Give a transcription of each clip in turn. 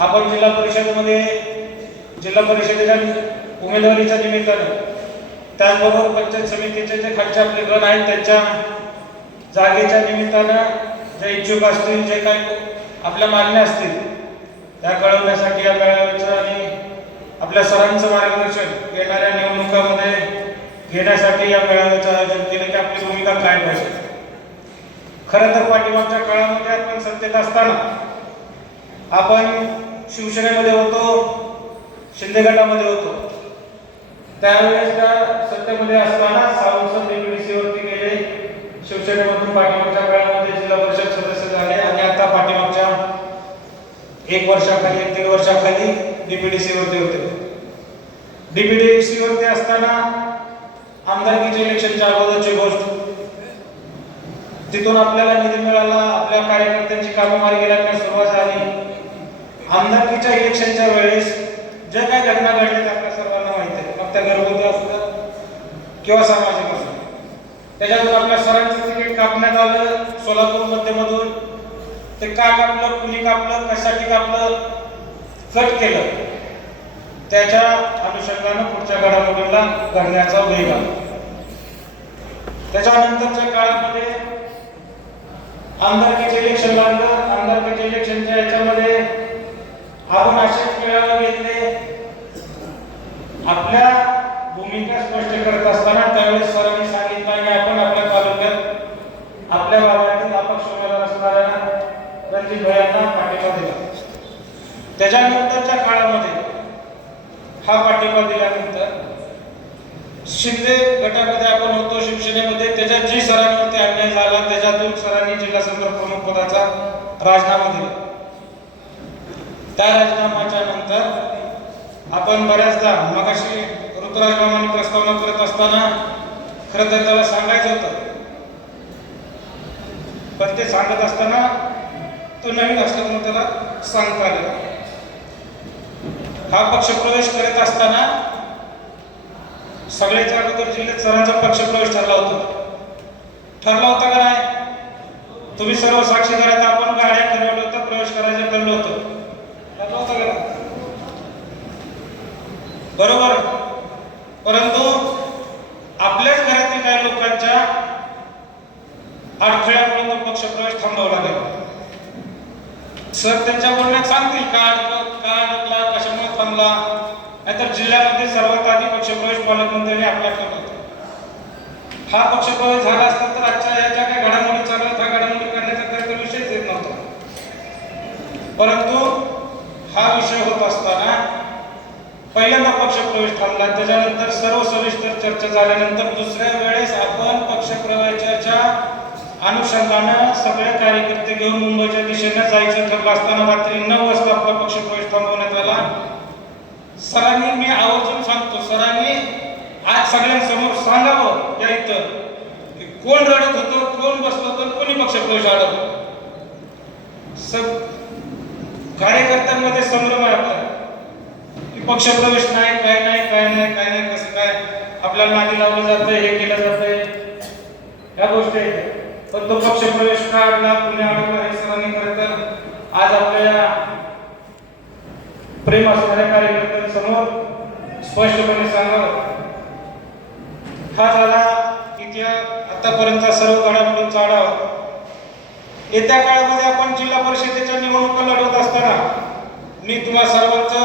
आपण जिल्हा परिषदेमध्ये जिल्हा परिषदेच्या उमेदवारीच्या निमित्ताने त्याचबरोबर पंचायत समितीचे जे खालचे आपले गण आहेत त्यांच्या जागेच्या निमित्तानं जे इच्छुक असतील, जे काही आपल्या मागण्या असतील त्या कळवण्यासाठी या मेळाव्याचं आणि आपल्या सरांचं मार्गदर्शन येणाऱ्या निवडणुकामध्ये घेण्यासाठी या मेळाव्याचं आयोजन केलं की आपली भूमिका काय पाहिजे. खरं तर पाठीमागच्या काळामध्ये आपण सत्तेत असताना आपण शिवसेनेमध्ये होतो, शिंदे गटामध्ये होतो. त्यावेळेस त्या सत्तेमध्ये असताना सावंत DPDC वरती गेले, शिवसेनेमधून पाठीमागच्या काळामध्ये जिल्हा परिषद सदस्य झाले आणि आता पाठीमागच्या 1 वर्षाखाली 1-1.5 वर्षाखाली DPDC वरती होते. DPDC वरती असताना आमदारकीच्या इलेक्शनच्या अगोदरची गोष्ट, तिथून आपल्याला निधी मिळाला, आपल्या कार्यकर्त्यांची कामं मार्गी लागण्यास सुरुवात झाली. आमदारकीच्या इलेक्शनच्या वेळेस जे काही घटना घडल्या आपल्या सर्वांना माहिती आहे, मग त्या घरगुती असतात किंवा सामाजिक असतात. त्याच्यातून आपल्या सरांचं तिकीट कापण्यात आलं सोलापूर मध्यमधून. ते का कापलं, कुणी कापलं, कशासाठी कापलं, कट केलं, त्याच्या अनुषंगानं पुढच्या घडामोडीला घडण्याचा वेग आला. त्याच्यानंतरच्या काळामध्ये आमदारकीचे इलेक्शन लागलं. आमदारकीच्या इलेक्शनच्या याच्यामध्ये आपण असेच मेळावे घेतले. आपल्या भूमिका स्पष्ट करत असताना त्यावेळेस सरांनी सांगितलं आणि आपण आपल्या तालुक्यात आपल्या भागातील अपक्ष उमेदवार असणाऱ्या रणजित भाईंना पाठिंबा दिला. त्याच्यानंतरच्या काळामध्ये हा पाठिंबा दिल्यानंतर शिंदे गटामध्ये आपण होतो, शिवसेनेमध्ये. त्याच्यात जी सरांवरती अन्याय झाला त्याच्यातून सरांनी जिल्हा संपर्क प्रमुख पदाचा राजीनामा दिला. त्या राजीनाम्याच्या नंतर आपण बऱ्याचदा मगाशी ऋतुराज मामांनी प्रस्तावना करत असताना खरं तर त्याला सांगायचं होतं, पण ते सांगत असताना तो नवीन असल्यामुळे त्याला सांगता आलं. हा पक्षप्रवेश करत असताना सगळ्याच्या अगोदर जिल्ह्यात सरांचा पक्षप्रवेश ठरला होता का नाही? तुम्ही सर्व साक्षीदार आहेत. आपण गाड्या ठरवलं होतं, प्रवेश करायचं ठरलं होतं का? बरोबर. परंतु आपल्याच घरातील काही लोकांच्या अडथळ्यामुळे तो पक्षप्रवेश थांबवला गेला. सर त्यांच्या बोलण्यात सांगतील का अडकला, कशामुळे थांबला. नाहीतर जिल्ह्यामध्ये सर्वात आधी पक्षप्रवेश पालकमंत्र्यांनी आपल्याकडे होता. हा पक्षप्रवेश झाला असता तर आजच्या या ज्या काही घडामोडी चालू आहेत त्या घडामोडी करण्याचा खरं विषयच येत नव्हता. परंतु हा विषय होत असताना पहिल्यांदा पक्षप्रवेश थांबला. त्याच्यानंतर सर्व सविस्तर चर्चा झाल्यानंतर दुसऱ्या वेळेस आपण पक्षप्रवेशाच्या अनुषंगानं सगळे कार्यकर्ते घेऊन मुंबईच्या दिशेने जायचं ठरलं असताना रात्री 9 वाजता आपला पक्षप्रवेश थांबवण्यात आला. सरांनी, मी आवर्जून सांगतो, सरांनी आज सगळ्यांसमोर सांगावं या इथं की कोण रडत होतं, कोण बसलं होतं, कोणी पक्षप्रवेश अडवलं. कार्यकर्त्यांमध्ये संभ्रम आहे आपला की पक्षप्रवेश नाही, काय नाही, कसं काय आपल्याला नादी लावलं जातंय, हे केलं जातंय, या गोष्टी आहेत. पण तो पक्षप्रवेश का अडला, कुणी अडवला, हे सरांनी खरं तर आज आपल्या प्रेम असणाऱ्या कार्यकर्त्यांसमोर स्पष्टपणे सांगावं. हा झाला इतिहास, आतापर्यंतचा सर्व घडामोडींचा आढावा. येत्या काळामध्ये आपण जिल्हा परिषदेच्या निवडणुका लढवत असताना मी तुम्हा सर्वांचा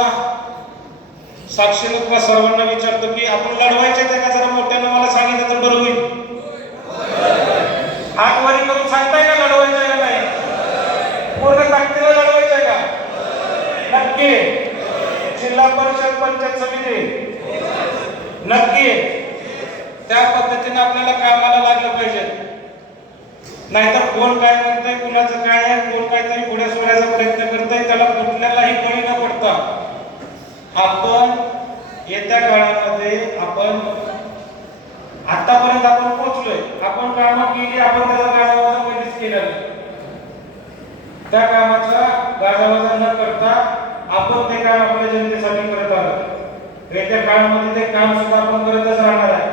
साक्षीने तुम्हा सर्वांना विचारतो की आपण लढवायचे ते का? जरा मोठ्यानं मला सांगितलं तर बरं होईल. हात वरी करून सांगताय का लढवायचं का नाही? पूर्ण ताकदीला लढवायचंय का? नक्की. जिल्हा परिषद, पंचायत समिती नक्की त्या पद्धतीने आपल्याला कामाला लागलं पाहिजे. नाहीतर कोण काय म्हणतंय, कुणाचं काय आहे, कोण काहीतरी पुढे सोडायचा प्रयत्न करतंय, त्याला कुठल्यालाही बळी न पडता आपण येत्या काळामध्ये आपण आतापर्यंत आपण पोहोचलोय, आपण कामं केली, आपण त्याचा गाजावाजा कधीच केला नाही. त्या कामाचा गाजावाजा न करता आपण ते काम आपल्या जनतेसाठी करत आहोत. येत्या काळामध्ये ते काम सुद्धा आपण करतच राहणार आहे.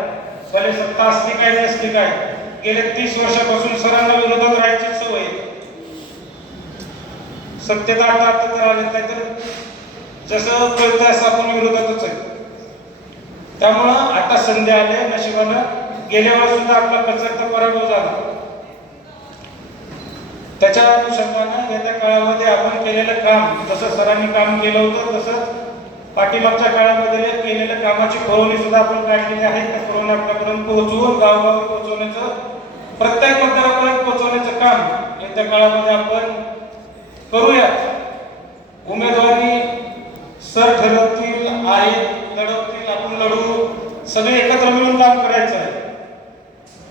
भले सत्ता असली काय नसली काय, गेल्या 30 वर्षापासून सरांना विरोधात राहायची सवय. सत्तेत आता तर आले नाही तर जसं कळतं असं आपण विरोधातच आहे. त्यामुळं आता संधी आले, नशिबानं गेल्या वेळेस सुद्धा आपला प्रचंड पराभव झाला. त्याच्या अनुषंगानं येत्या काळामध्ये आपण केलेलं काम, जसं सरांनी काम केलं होतं तसंच पाठीमागच्या काळामध्ये केलेल्या कामाची पुरवणी सुद्धा आपण काढलेली आहे. त्या पुरवणी आपल्यापर्यंत पोहोचवून गावोगावी पोहोचवण्याचं, प्रत्येक मतदारापर्यंत पोहोचवण्याचं काम येत्या काळामध्ये आपण करूया. उमेदवारी सर ठरवतील, आहेत लढवतील, आपण लढू, सगळे एकत्र मिळून काम करायचं आहे.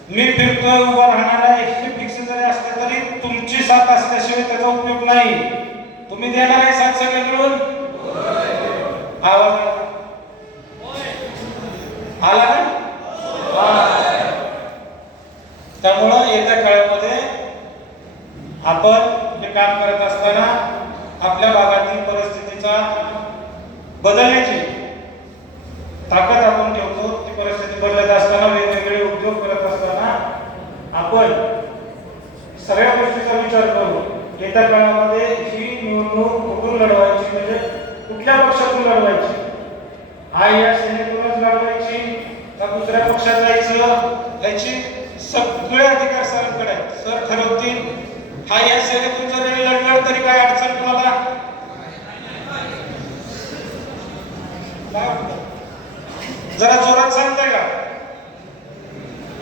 मी फिरतोय, उभा राहणार आहे हे फिक्स जरी असले तरी तुमची साथ असल्याशिवाय त्याचा उपयोग नाही. तुम्ही देणार आहे साथ सगळे मिळून? आवाज आला ना? त्यामुळं येत्या काळामध्ये आपण हे काम करत असताना आपल्या भागातील परिस्थितीचा बदलण्याची ताकद आपण ठेवतो. ती परिस्थिती बदलत असताना, वेगवेगळे उद्योग करत असताना आपण सगळ्या गोष्टीचा विचार करू. येत्या काळामध्ये ही निवडणूक कुठून लढवायची, म्हणजे कुठल्या पक्षातून लढवायची, हा या सेनेतूनच लढवायची का दुसऱ्या पक्षात जायचं, याची सगळे अधिकार सरांकडे आहेत. सर ठरवतील. हा या सेनेतून जरी लढणार तरी काय अडचण तुम्हाला? जरा जोरात सांगताय का?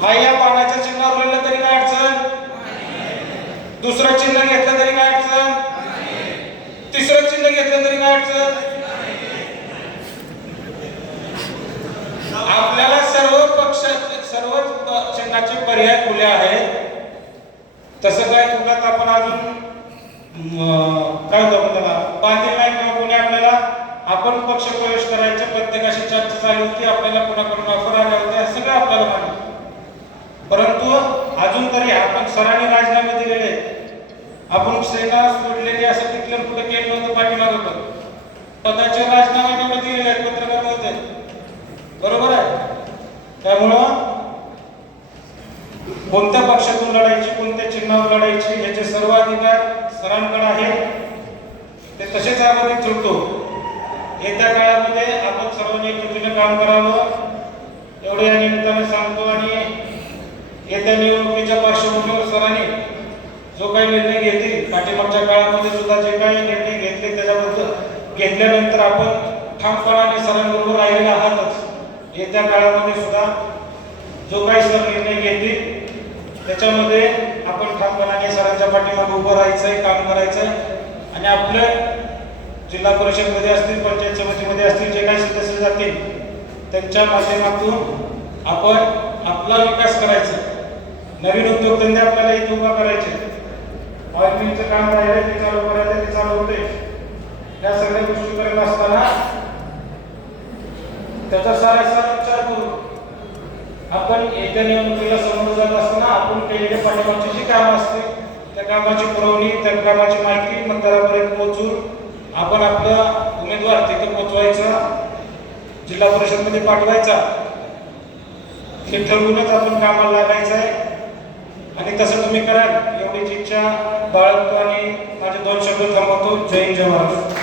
हा या पाण्याच्या चिन्हावर लढलं तरी काय अडचण? दुसरं चिन्ह घेतलं तरी काय अडचण? तिसरं चिन्ह घेतलं तरी काय अडचण? आपल्याला सर्व पक्ष, सर्व चिन्हाचे पर्याय खुले आहेत. तसं काय कुठल्यात आपण अजून काय होतं त्याला बांधील नाही किंवा कोणी आपल्याला आपण पक्ष प्रवेश करायचे प्रत्येकाशी चर्चा चालू होती, आपल्याला कोणाकडून ऑफर आल्या होत्या, सगळं आपल्याला माहिती. परंतु अजून तरी आपण सरांनी राजीनामे दिलेले, आपण सेना सोडलेली असं तिथलं कुठे केलं नव्हतं, पाठीमाग होतं. पदाचे राजीनामे तेवढे दिलेले आहेत, पत्रकार होते, बरोबर आहे. त्यामुळं कोणत्या पक्षातून लढायची, कोणत्या चिन्हावर लढायची याचे सर्व अधिकार सरांकडे आहेत. ते तसेच आपण ठेवतो. येत्या काळामध्ये आपण सर्वांनी एकजुटीने काम करावं एवढे या निमित्ताने सांगतो. आणि येत्या निवडणुकीच्या पार्श्वभूमीवर सरांनी जो काही निर्णय घेतील, पाठीमागच्या काळामध्ये सुद्धा जे काही निर्णय घेतले त्याच्याबद्दल घेतल्यानंतर आपण ठामपणाने सरांबरोबर राहिलेला आहातच. येत्या काळामध्ये सुद्धा जो काही सर निर्णय घेतील त्याच्यामध्ये आपण ठामपणाने सरांच्या पाठीमागे उभं राहायचंय, काम करायचंय. आणि आपलं जिल्हा परिषदमध्ये असतील, पंचायत समितीमध्ये असतील, जे काही सदस्य जातील त्यांच्या माध्यमातून आपण आपला विकास करायचा. नवीन उद्योगधंदे आपल्याला इथे उभा करायचे. ऑइलिंगचं काम राहिलं ते चालू करायचं, ते चालू होते. या सगळ्या गोष्टी करत असताना त्याचा सारासार विचार करू आपण येत्या निवडणुकीला समोर जात असताना आपण केलेल्या पाठिंबाची जी कामं असते त्या कामाची पुरवणी, त्या कामाची माहिती मतदारापर्यंत पोहोचून आपण आपला उमेदवार तिथे पोहोचवायचा, जिल्हा परिषदमध्ये पाठवायचा, हे ठरवूनच आपण कामाला लागायचं आहे. आणि तसं तुम्ही कराल एवढीच इच्छा बाळगतो आणि माझे 2 शब्द थांबवतो. जय हिंद, जय महाराष्ट्र.